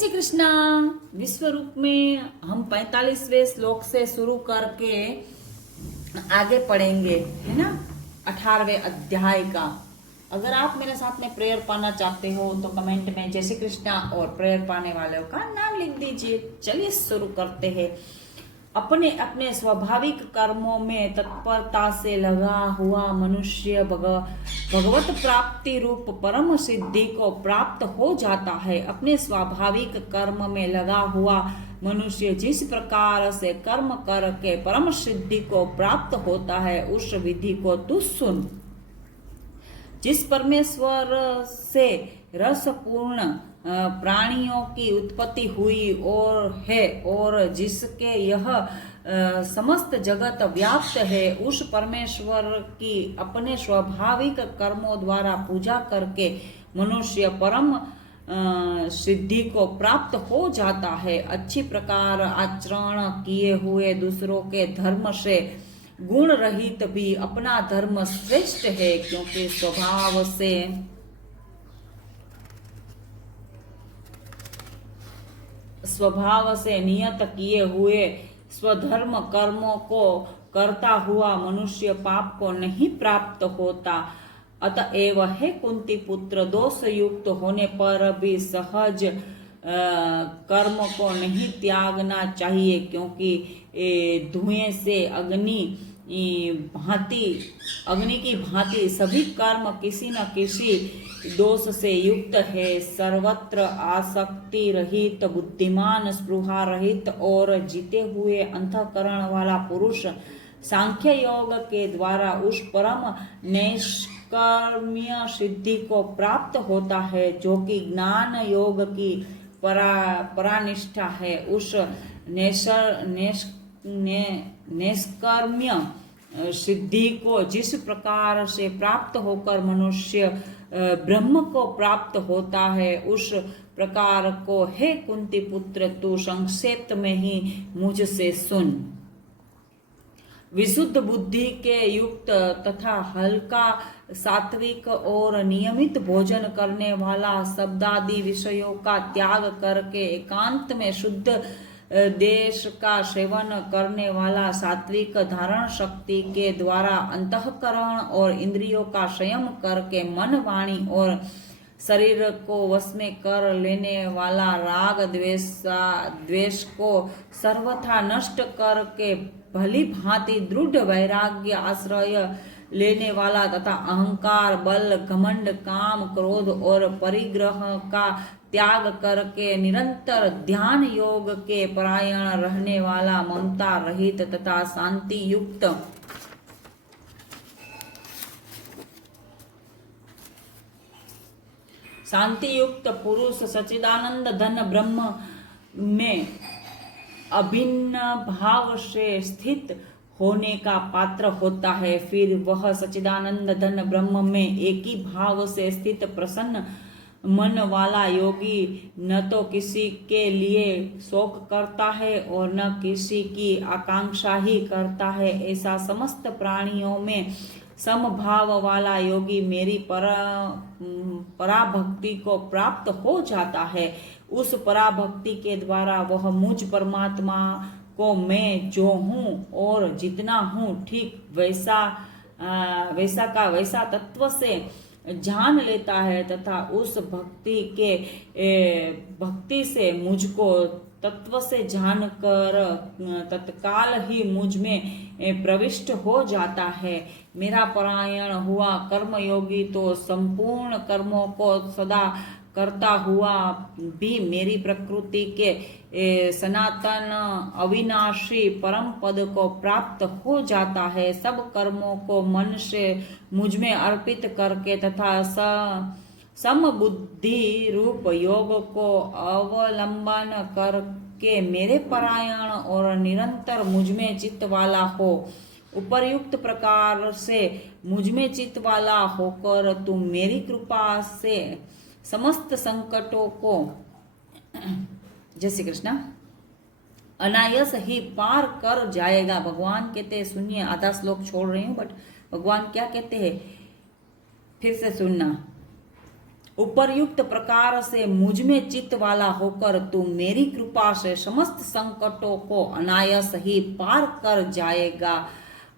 श्री कृष्णा। विश्व रूप में हम 45वें श्लोक से शुरू करके आगे पढ़ेंगे, है ना, 18वें अध्याय का। अगर आप मेरे साथ में प्रेयर पाना चाहते हो तो कमेंट में जय श्री कृष्णा और प्रेयर पाने वालों का नाम लिख दीजिए। चलिए शुरू करते हैं। अपने अपने स्वाभाविक कर्मों में तत्परता से लगा हुआ मनुष्य भगवत प्राप्ति रूप परम सिद्धि को प्राप्त हो जाता है। अपने स्वाभाविक कर्म में लगा हुआ मनुष्य जिस प्रकार से कर्म करके परम सिद्धि को प्राप्त होता है, उस विधि को तू सुन। जिस परमेश्वर से रसपूर्ण प्राणियों की उत्पत्ति हुई और जिसके यह समस्त जगत व्याप्त है, उस परमेश्वर की अपने स्वाभाविक कर्मों द्वारा पूजा करके मनुष्य परम सिद्धि को प्राप्त हो जाता है। अच्छी प्रकार आचरण किए हुए दूसरों के धर्म से गुण रहित भी अपना धर्म श्रेष्ठ है, क्योंकि स्वभाव से नियत किए हुए स्वधर्म कर्मों को करता हुआ मनुष्य पाप को नहीं प्राप्त होता। अतएव हे कुंती पुत्र, दोष युक्त होने पर भी सहज कर्म को नहीं त्यागना चाहिए, क्योंकि धुएं से अग्नि की भांति सभी कर्म किसी न किसी दोष से युक्त है। सर्वत्र आसक्ति रहित, बुद्धिमान, स्पृहा रहित और जीते हुए अंतःकरण वाला पुरुष सांख्य योग के द्वारा उस परम नैष्कर्म्य सिद्धि को प्राप्त होता है, जो कि ज्ञान योग की परानिष्ठा है। उस नैष्कर्म्य सिद्धि को जिस प्रकार से प्राप्त होकर मनुष्य ब्रह्म को प्राप्त होता है, उस प्रकार को हे कुंती पुत्र तू संक्षेप में ही मुझसे सुन। विशुद्ध बुद्धि के युक्त तथा हल्का, सात्विक और नियमित भोजन करने वाला, शब्दादि विषयों का त्याग करके एकांत में शुद्ध देश का सेवन करने वाला, सात्विक धारण शक्ति के द्वारा अंतःकरण और इंद्रियों का संयम करके मन, वाणी और शरीर को वश में कर लेने वाला, राग द्वेष को सर्वथा नष्ट करके भली भांति दृढ़ वैराग्य आश्रय लेने वाला तथा अहंकार, बल, घमंड, काम, क्रोध और परिग्रह का त्याग करके निरंतर ध्यान योग के परायण रहने वाला, ममता रहित तथा शांति युक्त पुरुष सच्चिदानंद धन ब्रह्म में अभिन्न भाव से स्थित होने का पात्र होता है। फिर वह सच्चिदानंद धन ब्रह्म में एक ही भाव से स्थित प्रसन्न मन वाला योगी न तो किसी के लिए शोक करता है और न किसी की आकांक्षा ही करता है। ऐसा समस्त प्राणियों में समभाव वाला योगी मेरी पराभक्ति को प्राप्त हो जाता है। उस पराभक्ति के द्वारा वह मुझ परमात्मा को मैं जो हूँ और जितना हूँ ठीक वैसा का वैसा तत्व से जान लेता है, तथा उस भक्ति से मुझको तत्व से जानकर तत्काल ही मुझ में प्रविष्ट हो जाता है। मेरा परायण हुआ कर्मयोगी तो संपूर्ण कर्मों को सदा करता हुआ भी मेरी प्रकृति के सनातन अविनाशी परम पद को प्राप्त हो जाता है। सब कर्मों को मन से मुझ में अर्पित करके तथा समबुद्धि रूप योग को अवलंबन करके मेरे परायण और निरंतर मुझ में चित्त वाला हो। उपर्युक्त प्रकार से मुझ में चित्त वाला होकर तुम मेरी कृपा से समस्त संकटों को, जय श्री कृष्णा, अनायास ही पार कर जाएगा। भगवान कहते हैं, सुनिए, आधा श्लोक छोड़ रही हूं बट भगवान क्या कहते हैं फिर से सुनना। उपर्युक्त प्रकार से मुझ में चित्त वाला होकर तू मेरी कृपा से समस्त संकटों को अनायास ही पार कर जाएगा।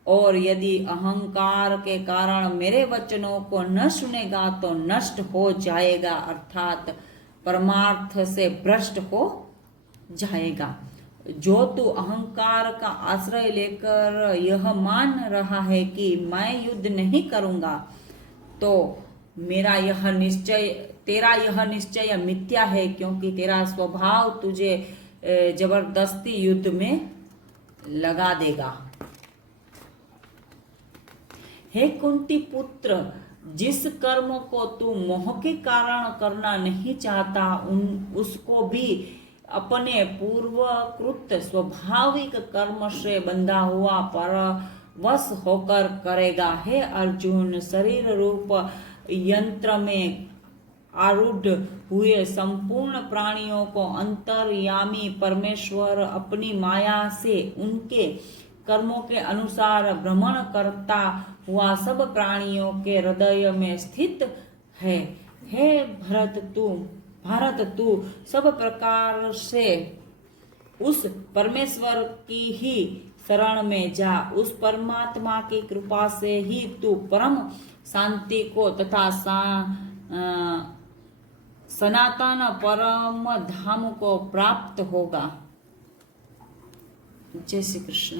और यदि अहंकार के कारण मेरे वचनों को न सुनेगा तो नष्ट हो जाएगा, अर्थात परमार्थ से भ्रष्ट हो जाएगा। जो तू अहंकार का आश्रय लेकर यह मान रहा है कि मैं युद्ध नहीं करूंगा, तो तेरा यह निश्चय मिथ्या है, क्योंकि तेरा स्वभाव तुझे जबरदस्ती युद्ध में लगा देगा। हे कुंती पुत्र, जिस कर्म को तू मोह के कारण करना नहीं चाहता उसको भी अपने पूर्वकृत स्वाभाविक कर्म से बंधा हुआ परवश होकर करेगा। हे अर्जुन, शरीर रूप यंत्र में आरूढ़ हुए संपूर्ण प्राणियों को अंतर्यामी परमेश्वर अपनी माया से उनके कर्मों के अनुसार भ्रमण करता हुआ सब प्राणियों के हृदय में स्थित है। हे भारत तू सब प्रकार से उस परमेश्वर की ही शरण में जा। उस परमात्मा की कृपा से ही तू परम शांति को तथा सनातन परम धाम को प्राप्त होगा। जय श्री कृष्ण।